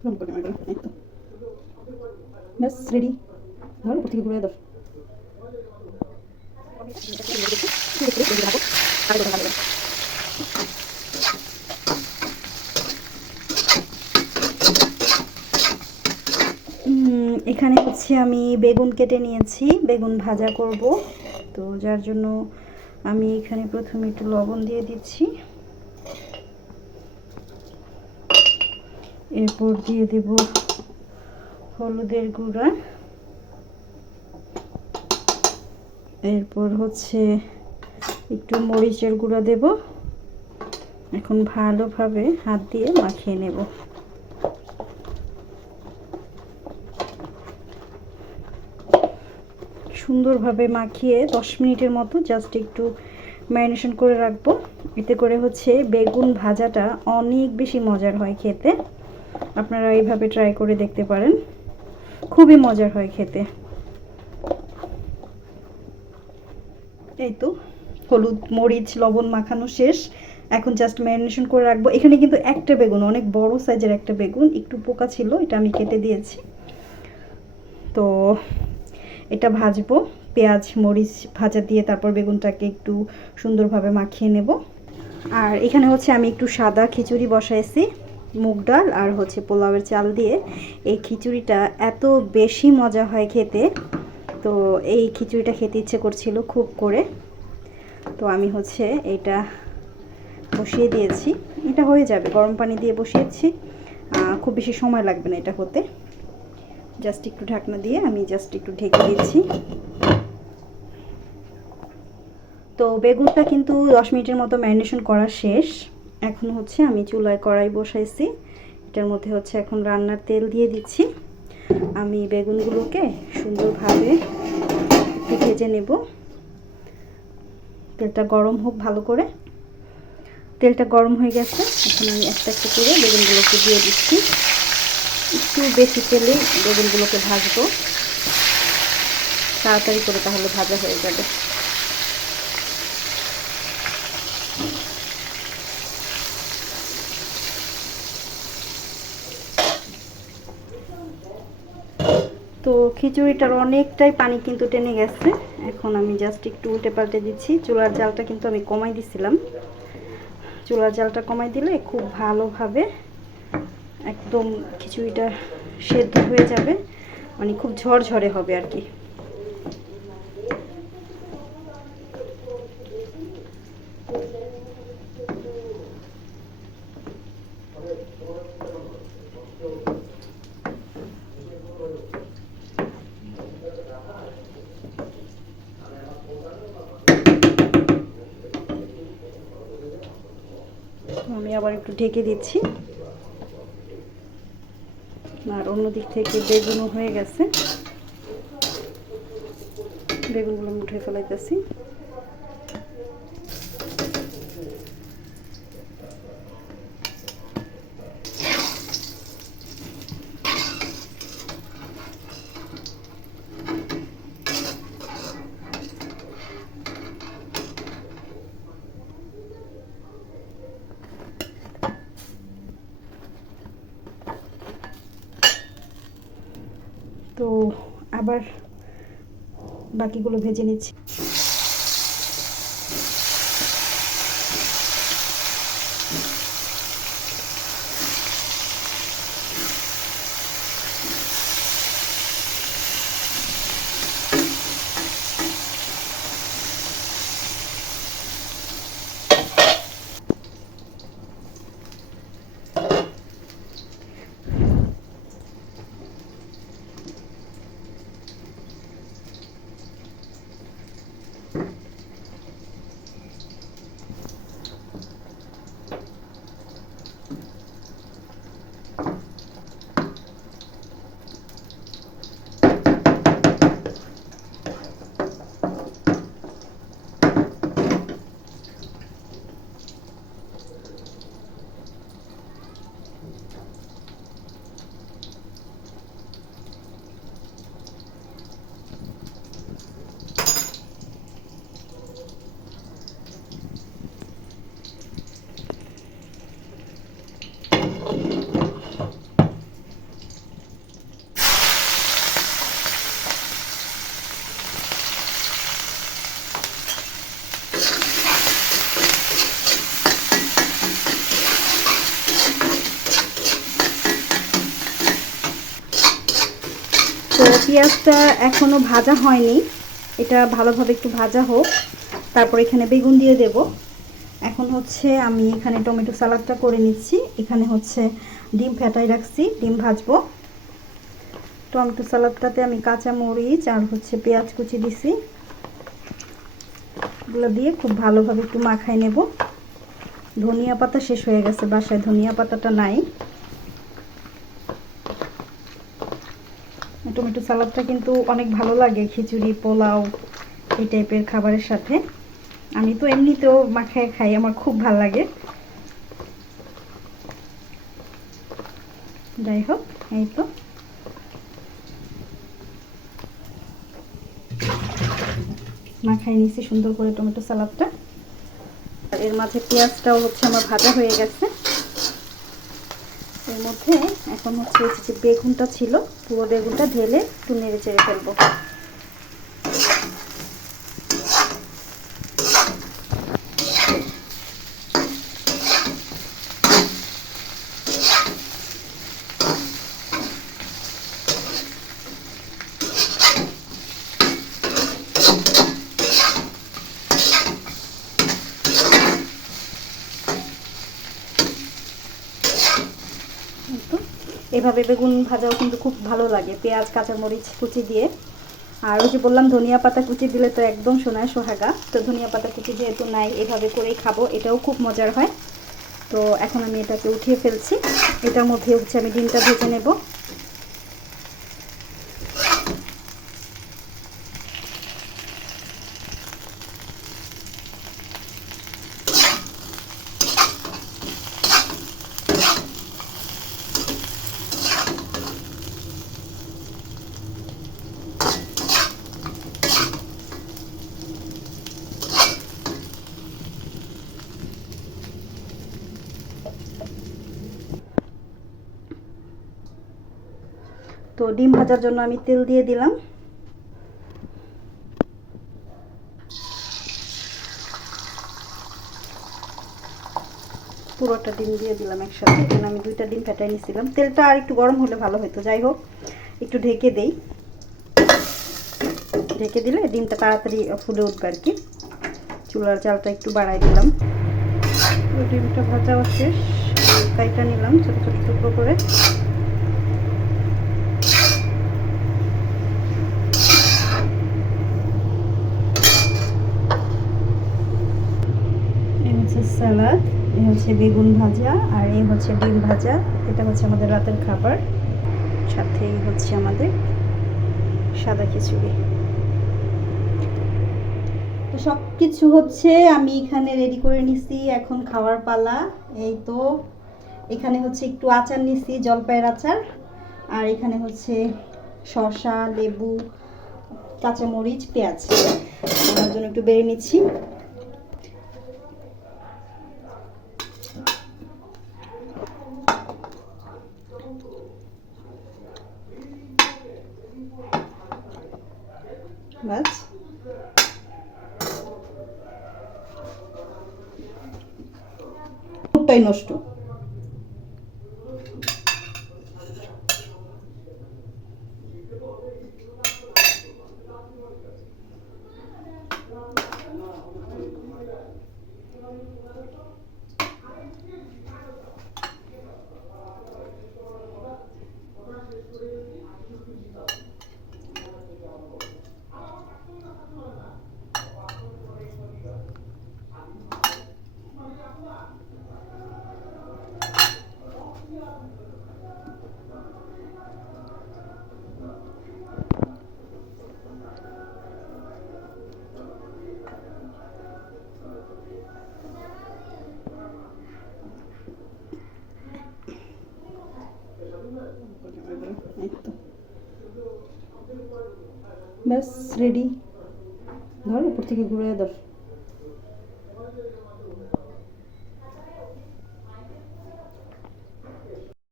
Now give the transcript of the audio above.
গরম করে আমার এই তো ব্যাস রেডি। ধর উপর থেকে ঘুরে দাও। এখানে হচ্ছে আমি বেগুন কেটে নিয়েছি, বেগুন ভাজা করব। তো যার জন্য আমি এখানে প্রথমে একটু লবণ দিয়ে দিচ্ছি, এরপর দিয়ে দেব হলুদের গুঁড়া, এরপর হচ্ছে একটু মরিচের গুঁড়া দেব। এখন ভালোভাবে হাত দিয়ে মাখিয়ে নেব। সুন্দরভাবে মাখিয়ে 10 মিনিটের মতো জাস্ট একটু ম্যারিনেশন করে রাখবো। এতে করে হচ্ছে বেগুন ভাজাটা অনেক বেশি মজার হয় খেতে। আপনারা এইভাবে ট্রাই করে দেখতে পারেন, খুবই মজার হয় খেতে। এই তো হলুদ মরিচ লবণ মাখানো শেষ। এখন জাস্ট ম্যারিনেশন করে রাখবো। এখানে কিন্তু একটা বেগুন, অনেক বড় সাইজের একটা বেগুন, একটু পোকা ছিল, এটা আমি কেটে দিয়েছি। তো এটা ভাজবো পেঁয়াজ মরিচ ভাজা দিয়ে, তারপর বেগুনটাকে একটু সুন্দরভাবে মাখিয়ে নেব। আর এখানে হচ্ছে আমি একটু সাদা খিচুড়ি বসাইছি, মুগ ডাল আর হচ্ছে পোলাওয়ের চাল দিয়ে। এই খিচুড়িটা এত বেশি মজা হয় খেতে, তো এই খিচুড়িটা খেতে ইচ্ছে করছিল খুব করে। তো আমি হচ্ছে এটা বসিয়ে দিয়েছি। এটা হয়ে যাবে, গরম পানি দিয়ে বসিয়েছি, খুব বেশি সময় লাগবে না এটা হতে। জাস্ট একটু ঢাকনা দিয়ে আমি জাস্ট একটু ঢেকে দিচ্ছি। তো বেগুনটা কিন্তু 10 মিনিটের মতো ম্যারিনেশন করা শেষ। এখন হচ্ছে আমি চুলায় কড়াই বসাইছি, এটার মধ্যে হচ্ছে এখন রান্নার তেল দিয়ে দিচ্ছি। আমি বেগুনগুলোকে সুন্দরভাবে ভেজে নেব। তেলটা গরম হোক ভালো করে। তেলটা গরম হয়ে গেছে, এখন আমি একটা একটা করে বেগুনগুলোকে দিয়ে দিচ্ছি। একটু বেশি তেলেই বেগুনগুলোকে ভাজবো, তাড়াতাড়ি করে, তাহলে ভাজা হয়ে যাবে। তো খিচুড়িটার অনেকটাই পানি কিন্তু টেনে গেছে। এখন আমি জাস্ট একটু উল্টে পাল্টে দিচ্ছি। চুলার জালটা কিন্তু আমি কমাই দিছিলাম। চুলার জালটা কমাই দিলে খুব ভালোভাবে একদম খিচুড়িটা সেদ্ধ হয়ে যাবে, মানে খুব ঝরঝরে হবে আর কি। আমি আবার একটু ঢেকে দিচ্ছি। আর অন্য দিক থেকে বেগুনও হয়ে গেছে, বেগুনগুলো আমি উঠে ফেলাইতেছি। তো আবার বাকিগুলো ভেজে নিচ্ছি। তো পেঁয়াজটা এখনো ভাজা হয়নি, এটা ভালোভাবে একটু ভাজা হোক, তারপর এখানে বেগুন দিয়ে দেব। এখন হচ্ছে আমি এখানে টমেটো সালাডটা করে নিচ্ছি। এখানে হচ্ছে ডিম ফেটাই রাখছি, ডিম ভাজবো। টমেটো সালাডটাতে আমি কাঁচা মরিচ আর হচ্ছে পেঁয়াজ কুচি দিছি, এগুলো দিয়ে খুব ভালোভাবে একটু মাখাই নেব। ধনিয়া পাতা শেষ হয়ে গেছে, বাসায় ধনিয়া পাতাটা নাই। টমেটো সালাডটা কিন্তু অনেক ভালো লাগে খিচুড়ি, পোলাও এই টাইপের খাবারের সাথে। আমি তো এমনিতেও মাখায় খাই, আমার খুব ভালো লাগে। যাই হোক, এই তো মাখাই নিয়েছি সুন্দর করে টমেটো সালাডটা। এর মাঝে পেঁয়াজটাও হচ্ছে আমার ভাজা হয়ে গেছে। এর মধ্যে এখন হচ্ছে যে বেগুনটা ছিল, পুরো বেগুনটা ঢেলে একটু নেড়ে চেড়ে ফেলবো। এভাবে বেগুন ভাজাও কিন্তু খুব ভালো লাগে, পেঁয়াজ কাঁচামরিচ কুচি দিয়ে। আর ওই যে বললাম ধনিয়া পাতা কুচি দিলে তো একদম সোনায় সোহাগা। তো ধনিয়া পাতা কুচি যেহেতু নাই, এভাবে করেই খাবো, এটাও খুব মজার হয়। তো এখন আমি এটাকে উঠিয়ে ফেলছি। এটার মধ্যে হচ্ছে আমি ডিমটা ভেজে নেব। তো ডিম ভাজার জন্য আমি তেল দিয়ে দিলাম। পুরোটা ডিম দিয়ে দিলাম একসাথে। এখানে আমি 2টা ডিম ফেটাই নিয়েছিলাম। তেলটা আর একটু গরম হলে ভালো হতো। যাই হোক, একটু ঢেকে দেই, ঢেকে দিলে ডিমটা তাড়াতাড়ি ফুলে উঠবে আর কি। চুলার জালটা একটু বাড়াই দিলাম। ডিমটা ভাজাও শেষ, কাইটা নিলাম ছোট ছোট টুকরো করে। এই হচ্ছে সালাদ, এই হচ্ছে বেগুন ভাজা, আর এই হচ্ছে ডিম ভাজা। এটা হচ্ছে আমাদের রাতের খাবার, সাথেই হচ্ছে আমাদের সাদা খিচুড়ি। তো সব কিছু হচ্ছে আমি এখানে রেডি করে নিছি, এখন খাওয়ার পালা। এই তো এখানে হচ্ছে একটু আচার নিছি, জলপাইয়ের আচার। আর এখানে হচ্ছে শসা, লেবু, কাঁচামরিচ, পেঁয়াজ। আমার জন্য একটু বেড়ে নিচ্ছি। বাস, পুরোটাই নষ্ট। ব্যাস রেডি। ধর উপর থেকে ঘুরে ধর।